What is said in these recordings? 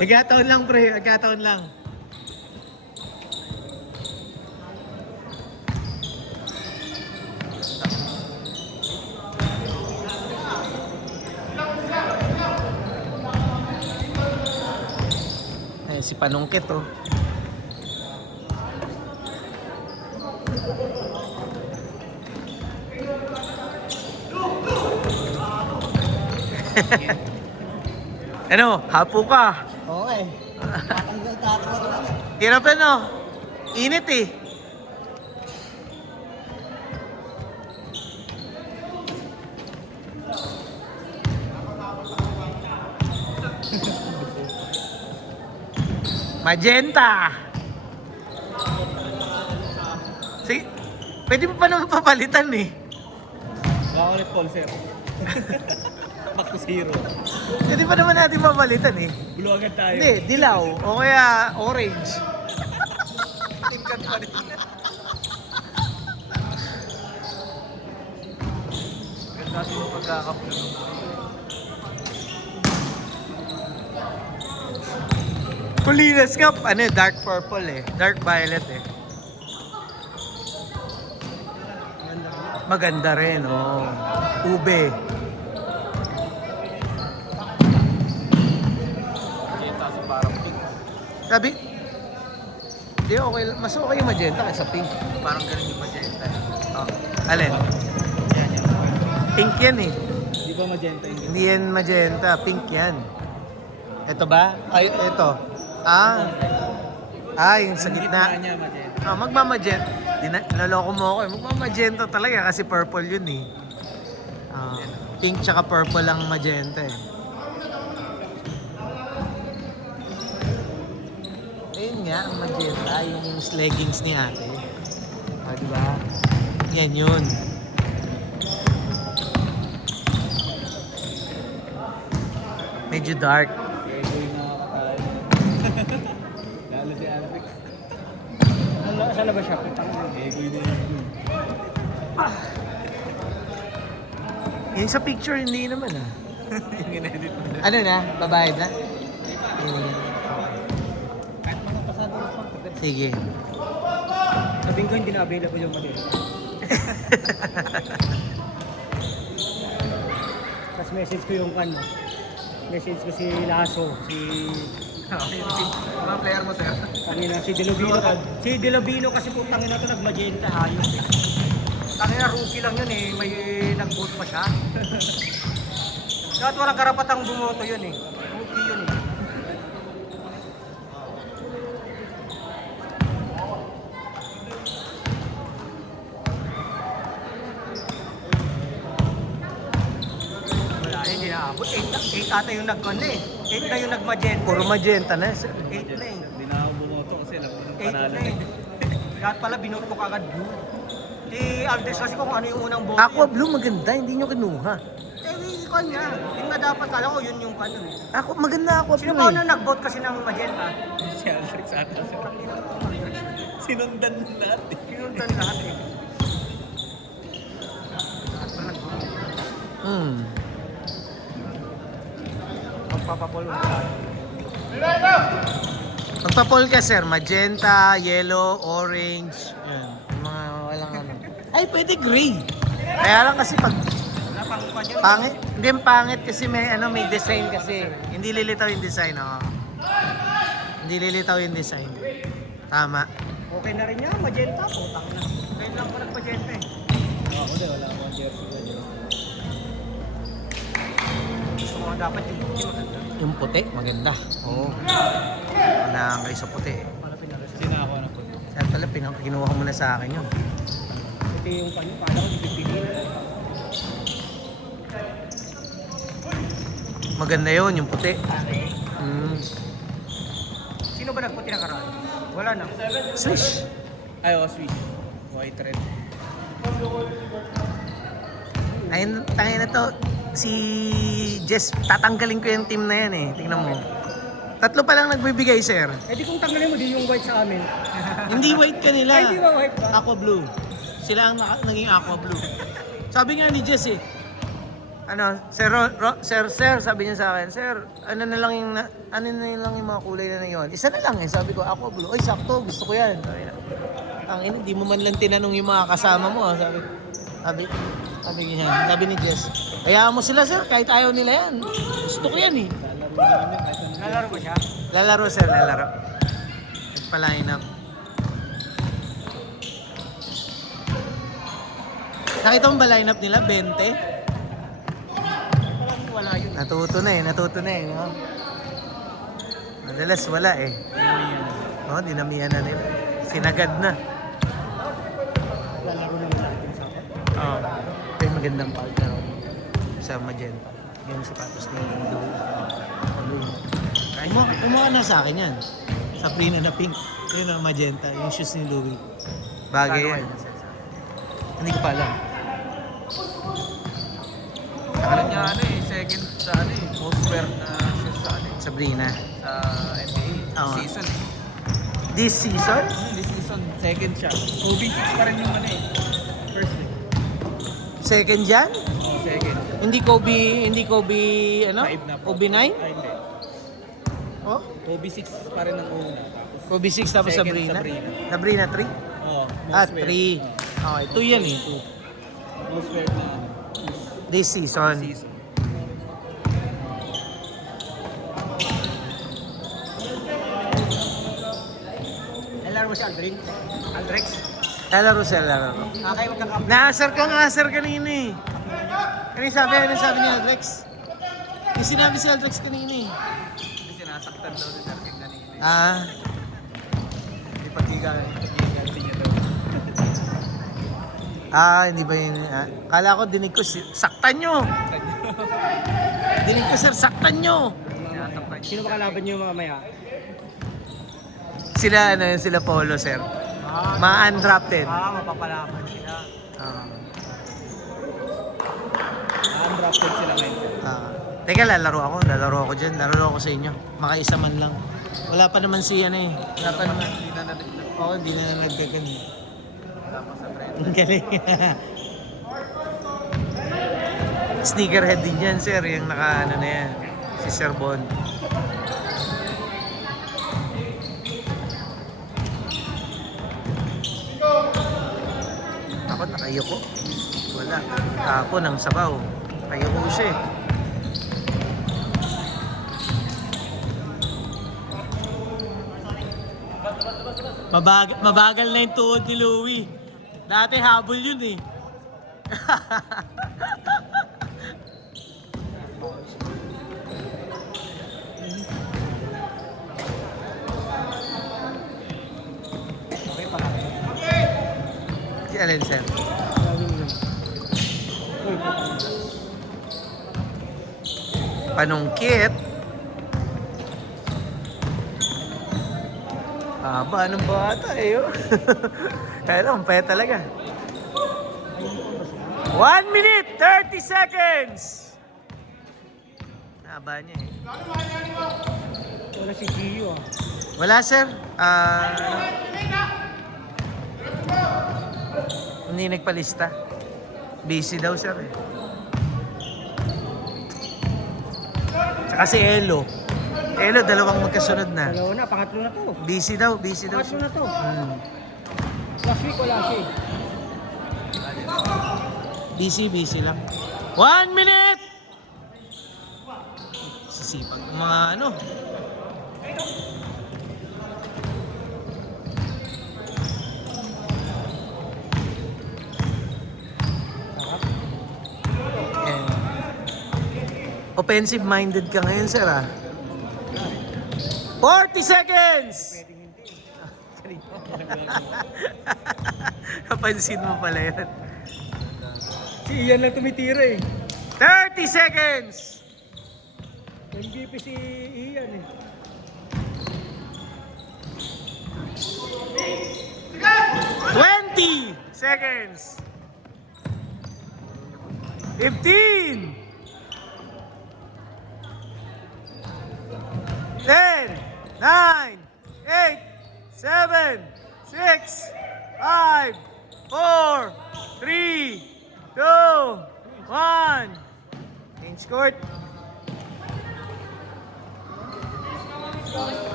Nagkataon lang pre, nagkataon lang. Ay, si Panungkit oh. Ano, hapo ka. Okay. Tatanggal lang. Hirap ano? Init eh. Magenta. Sige, pwede mo pa naman papalitan eh. Wala ulit call, sir. Back to zero. Pwede pa naman natin papalitan eh. Blue agad tayo. Hindi, dilaw o kaya orange. Tingkat pa rin. Ganda natin yung pagkakaplo. Kulinas nga, ano dark purple eh. Dark violet eh. Maganda rin, oh. Ube. Sabi, di okay, mas okay yung magenta kaysa pink. Parang ganun yung magenta. Oh. Alin? Pink yan eh. Di ba magenta yun? Hindi yan magenta, pink yan. Ito ba? Ay, ito. Yung sa gitna. Niya magenta. Magmamagenta. Naloko mo ako eh. Magmamagenta talaga kasi purple yun eh. Pink tsaka purple ang magenta eh. Ayun nga, ang magenta, yung leggings ni ate. Diba? Yan yun. Medyo dark. Egoy na kapal. Lalo si Alex. Saan na ba siya? Egoy na egoy. Yung sa picture, hindi naman ah. Yung in-edit mo na. Ano na? Babayad na? Kahit mga pasado pa. Sige. Sabihin ko hindi na available yung magenta. Tapos message ko yung kan. Message ko si Lasso, si Mga player mo, sir? kanina si Delobino. Si Delobino kasi po tangina to nagmagenta hayop. Tangina, rookie lang yun eh. May nag-vote pa siya. Kahit walang karapatang bumoto yun eh. Rookie yun eh. Wala, hindi na abot. 8 ata yung nag-con eh. 8 na yung nag-magenta. Puro magenta na. 8 na eh. Hindi na ako bumoto kasi alam ko ng 8 panalo na na eh. Kahit pala binoto ko kagad blue. Si Aldes kasi kung ano yung unang boto. Aqua Blue maganda, hindi nyo kinuha. Ikon nga. Yun nga dapat kala ko yun yung kanon. Ako maganda Aqua Sino Blue ba eh. na nag-vote kasi ng magenta? Si Alex ata siya. Sinundan natin. Pinuntan lahat eh. Magpapapol mo tayo. Magpa-poll ka sir, magenta, yellow, orange. Yan, yung mga walang ano. Ay, pwede gray. Kaya lang kasi pag Wala pang pa dyan. pangit, hindi yung pangit kasi may design kasi. Hindi lilitaw yung design, oh. Hindi lilitaw yung design. Tama. Okay na rin yan. Magenta. Putang na. Ngayon lang pa nag-magenta eh. Ako din, wala akong jersey ko. Gusto mo dapat yung puti maganda. Yung puti, maganda. Oo. Wala kayo sa puti. Para pinaresin. Sina ako na po. Saan pala, kinuha mo na sa akin yun. Ito yung kanyo. Kala ko ipipili. Maganda yun, yung puti. Sino ba nagputi na karaan? Wala na. Swish. Ay, switch. White red. Ay, tangin na to. Si Jess, tatanggalin ko yung team na yan eh. Tingnan mo. 3 pa lang nagbibigay, sir. Eh di kung tanggalin mo, di yung white sa amin. Hindi white kanila. Ay, di ba white ba? Aqua blue. Sila ang naging aqua blue. Sabi nga ni Jess eh. Ano, sir, sabi niya sa akin, sir, ano na lang yung mga kulay na yun? Isa na lang eh. Sabi ko, ako blue. Ay, sakto, gusto ko yan. Sabi na, tangin, di mo man lang tinanong yung mga kasama mo. Sabi ni Jess, hayaan mo sila sir, kahit ayaw nila yan. Gusto ko yan eh. Lalaro ba siya? Lalaro sir, lalaro. Nagpa-line up. Nakita mo ba line up nila? 20? Parang wala yun. Natuto na eh. No? Madalas wala eh. Oh, dinamihan na nila. Sinagad na. Lalaro naman natin sa akin. Oo. Ito yung magandang partner sa Magenta. Yung sapatos ni Indo. Kumuha na sa akin yan. Sa Prina na pink. Ito yung Magenta. Yung shoes ni Louis. Bagay yan. Hindi ko pa alam. Alam niya second sa most wear na shoes sa Sabrina. sa NBA. Oo. Season. This season? This season, second siya. OB6 pa rin yung first eh. Second yan? Second. Hindi Kobe, ano? Five na po. Kobe 9? Ay, hindi. Oh? OB6 pa rin ang una. Tapos, Kobe 6 tapos Second, Sabrina? Sabrina. Sabrina 3? oh, Ah, 3. Okay, 2 yan eh. Most wear na This season. season. Lalaro mo si Aldrin? Aldrex? Lalaro siya, lalaro. Kayo magkakapit. Naasar kanina eh. Ano sabi ni Alex? Yung sinabi si Alex kanina eh. Kasi sinasaktan daw si Sir King kanina. Ah, Hindi pag-iganti niya daw. hindi ba yun? Kala ko dinig ko, saktan nyo! Dinig ko sir, saktan nyo! Sinasaktan niya. Sino ba kalaban niyo mamaya? Sila Polo sir. Mga undrafted. Mapapalaban sila. Ah. Undrafted sila ngayon. Teka, lalaro ako dyan. Lalaro ako sa inyo. Makaisa man lang. Wala pa naman si ano eh. Wala pa naman. Hindi na nalaglag. Oo, hindi na nagdagan. Wala pa sa trend. Ang galing. Sneakerhead din yan, sir. Yung naka, ano na yan. Si Sir Bond. Ako, nakayoko. Wala. Tapo ng sabaw. Nakayoko siya eh. Mabagal na yung tuhod ni Louie. Dati habol yun eh. Okay pa lang. Si Allen, sir. Panungkit. Haba ng bata eh. Oh. Kaya lang, paya talaga. 1 minute, 30 seconds! Haba niya eh. Wala si Gio. Wala sir. Hindi nagpalista. Busy daw sir eh. Tsaka si Elo. Elo, dalawang magkasunod na. Dalawa na, pangatlo na to. Busy daw Pangatlo siya. na to. Hmm. Last week wala siya. Busy lang. 1 minute! Sisipag ng mga ano. Eh, offensive-minded ka ngayon, sir, ah. 40 seconds! Napansin mo pala yun. Si Ian lang tumitira eh. 30 seconds! MVP si Ian eh. 20 seconds! 15! 10, 9, 8, 7, 6, 5, 4, 3, 2, 1. Change court.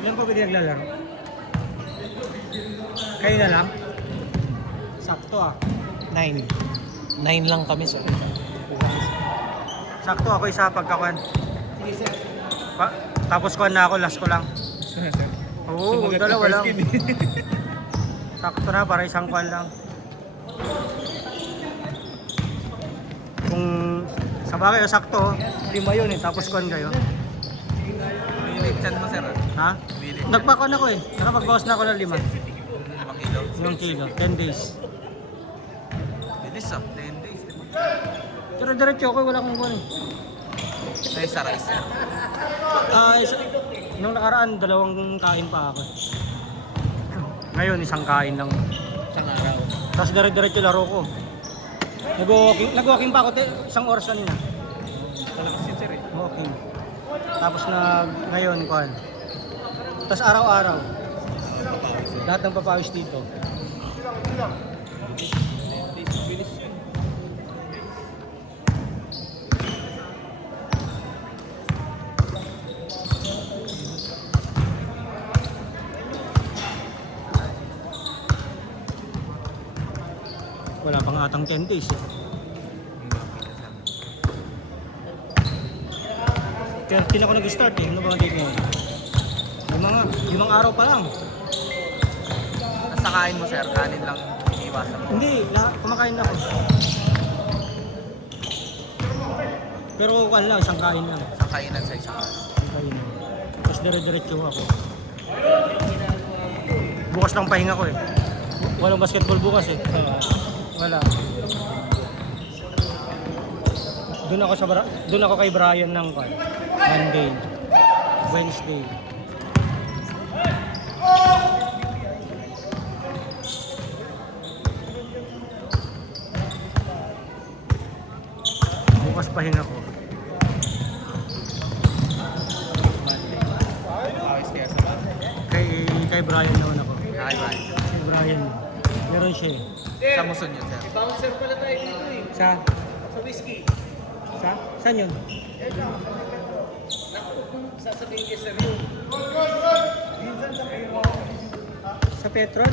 Ilan pa ba naglalaro? Kayo na lang? Sakto ah. 9. 9 lang kami, sir. Sakto ako isa pagkakuan. Tapos kuan na ako, last ko lang. Oo, dalawa lang. Sakto na, para isang kuan lang. Kung sa bagay, sakto. 5 yun eh, tapos kuan kayo. Bilit chan mo, sir. Ha? Bilit. Nagpakuan ako eh. Nakapag-bawas na ako ng 5. 5 kilo. 5 kilo, 10 days. Bilis ah, 10 days. Pero diretso ako, wala akong kuan eh. Ay, sa rice, sir. Nung nakaraan, 2 kain pa ako. Ngayon, isang kain lang. Isang araw. Tapos dire-diretso laro ko. Nag-walking pa ako, isang oras kanina. Talakas yun, sir eh. Walking. Tapos ngayon, kuhan. Tapos araw-araw. Lahat ng papawis dito. Bilis yun. Wala pang atang 10 days. Kaya tin ako nag-start eh. Ano ba ang date ngayon? Limang araw pa lang. Nasa kain mo, sir. Kanin lang iniiwasan mo. Hindi, kumakain na ako. Pero kuhan lang, isang kain lang. Isang kainan sa isang araw. Isang kain lang. Tapos dire-diretso ako. Bukas lang pahinga ko eh. Walang basketball bukas eh. Wala. Doon ako kay Brian ng Monday, Wednesday. Bukas pahinga ko. Ayos kaya sa bago. Kay Brian naman ako. Ay, bye. Kay Brian. Meron siya eh. Sa muson yun, sir. Bouncer pala tayo dito eh. Sa? Sa whiskey. Saan yun? Sasabihin kayo sir yun. Minsan sa Cairo. Sa Petron?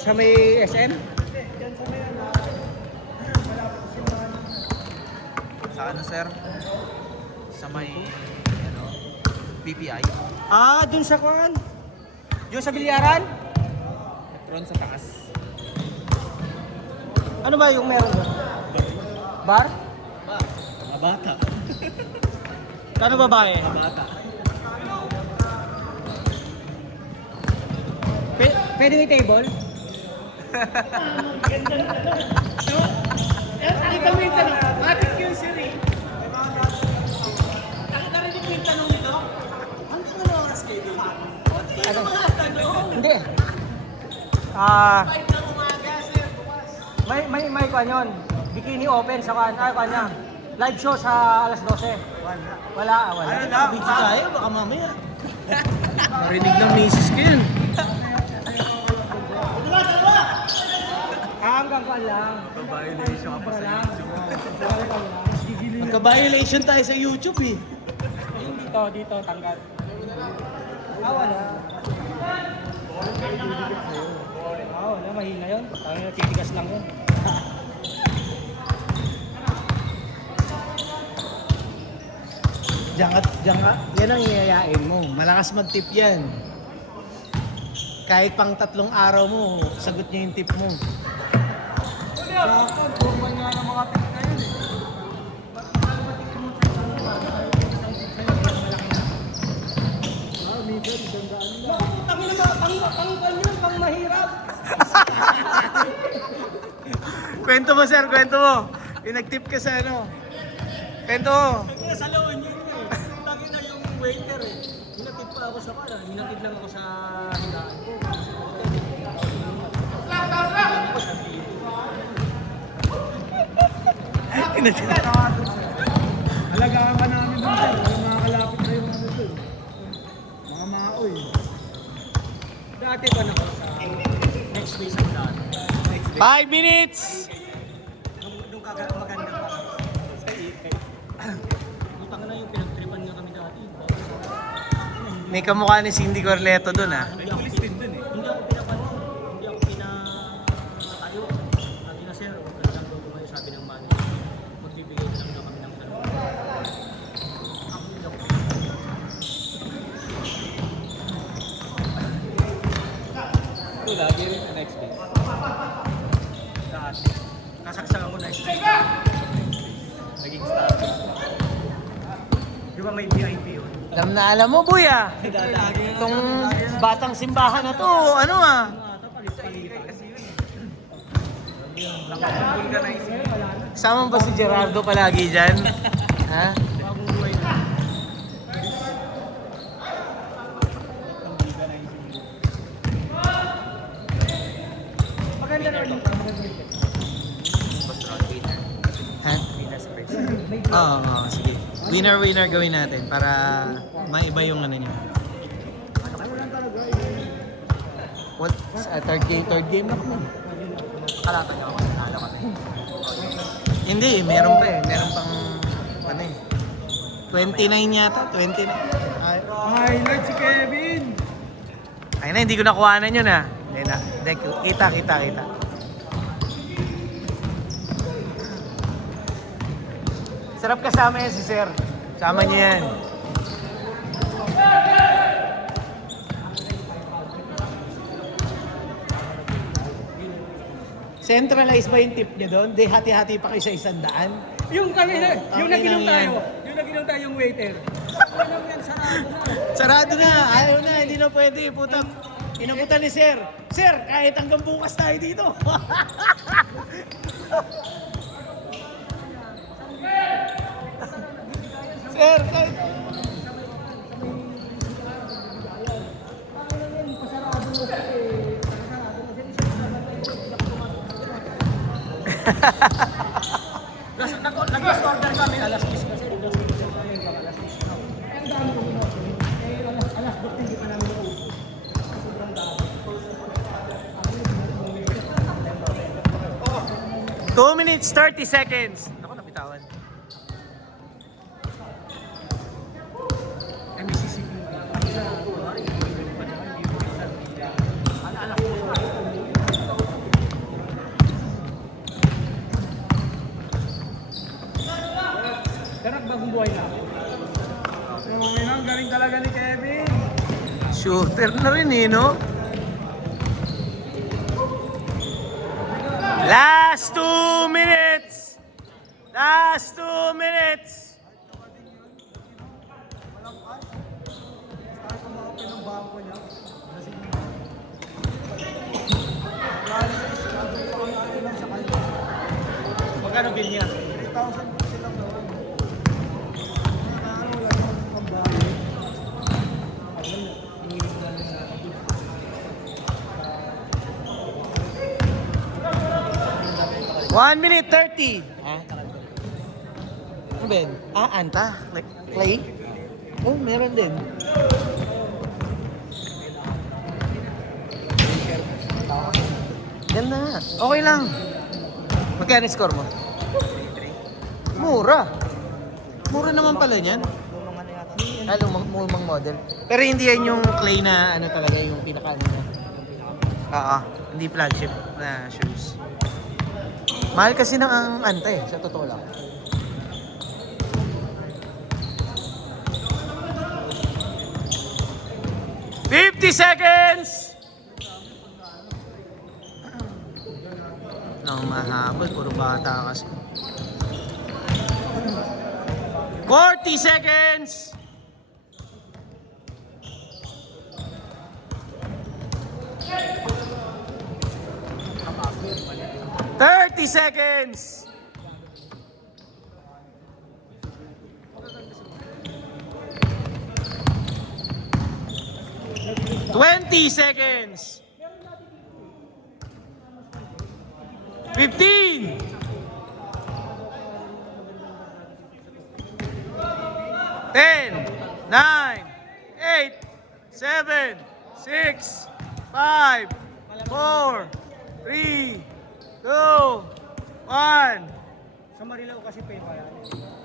Sa may SM? Diyan sa may ano. Malapit sa simbahan. Sa ano, sir? Sa may, ano, PPI. Dun sa kuan. Dun sa bilyaran? Petron sa taas. Ano ba yung meron doon? Bar? Mga bata. Kano babae? Bata. Pwede may table? Nakita mo yung tanong. Matik yun sir eh. Nakita mo yung tanong nito? Hanggang ano oras kayo dito? Ano? Mga tanong. Hindi. 5 ng umaga sir. Bukas. May kuan yun. Bikini open sa kuan. Kuan niya. Live show sa alas 12. Wala. Ano na? Busy tayo. Baka mamaya. Marinig ng misis ko yun. Hanggang kuan lang. Violation ka pa sa YouTube. Magka-violation tayo sa YouTube eh. Dito, tanggal. Wala. Wala, mahina yun. Titigas lang yun. Diyan ka. Yan ang iayain mo. Malakas mag-tip yan. Kahit pang 3 araw mo, sagot niya yung tip mo. Saka, turban nga ng mga tip na yun eh. Minsan, dandaan lang. Pang mahirap. Kwento mo, sir. Kwento mo. Yung nag-tip ka sa ano. Kwento mo. Sa loan yun eh. Lagi na yung waiter eh. Hinatid pa ako sa kala. Hinatid lang ako sa higaan ko. Alagaan ka namin dun sir. Para makakalapit na yung ano dun. Mga maoy. Dati pa na ako sa next week sa daan. 5 minutes! May kamukha ni Cindy Corleto dun ah. May pulis din dun eh. Hindi ako pinatayo. Sabi na sir, huwag na lang daw tumayo. Sabi ng manager, magbibigay na lang daw kami ng dalawa. Ako hindi ako. Ito, lagi rin sa next day. Dati, nasaksak ako na straight. Naging staff. Di ba may VIP yun? Alam na alam mo, boy ah. Dadagi. Itong batang simbahan na to, ano ah. Ito, palit-palitan. Kasi yun eh. Nakapag-vulcanize yun. Kasama ba si Gerardo palagi dyan? Ha? Bagong buhay na. Maganda na rin. Ha? Oo, sige. Winner gawin natin para maiba yung ano niyo. What? Third game na kami. Kalatag ako. Nala kami. Hindi, meron pa eh. Meron pang ano eh. 29 yata, 29. Ay, Highlight si Kevin. ay na, hindi ko nakuhanan yun ah. Hindi na. Kita. Sarap kasama yan si Sir. Sama niyo yan. Centralized ba yung tip niya doon? Di hati-hati pa kayo sa 100? Yung kanina, yung Ang naginom inang yan. tayo. Yung naginom tayo yung waiter. Sarado na. Ayaw na. Hindi na pwede. Puta. Inabutan ni Sir. Sir, kahit hanggang bukas tayo dito. Sir, kahit... Nag-last order kami alas 10 kasi nag-last order kami hanggang alas 10 na. Eh, ang dami ko pinost. Eh, alas 12 hindi pa namin naubos. Sobrang dami. 2 minutes, 30 seconds. Ako nabitawan. Pero bagong buhay na ako. Ang galing talaga ni Kevin. Shooter na rin eh, no? Last 2 minutes! Last 2 minutes! Magkano bill niya? 3,000 po silang naman. One minute 30. Ha? Ano Ben? Anta? Clay? Oh, meron din. Ganda nga. Okay lang. Magkano score mo? Mura. Mura naman pala niyan. Lumang model. Pero hindi yan yung clay na ano talaga yung pinaka ano na. Oo. Hindi flagship na shoes. Mahal kasi ng ang anta eh, sa totoo lang. $50! Nang mahabol, puro bata kasi. 40 seconds! $30 seconds! $20 seconds! 15! 10, 9, 8, 7, 6, 5, 4, 3, 2, 1. Sa Marilao kasi pa yan.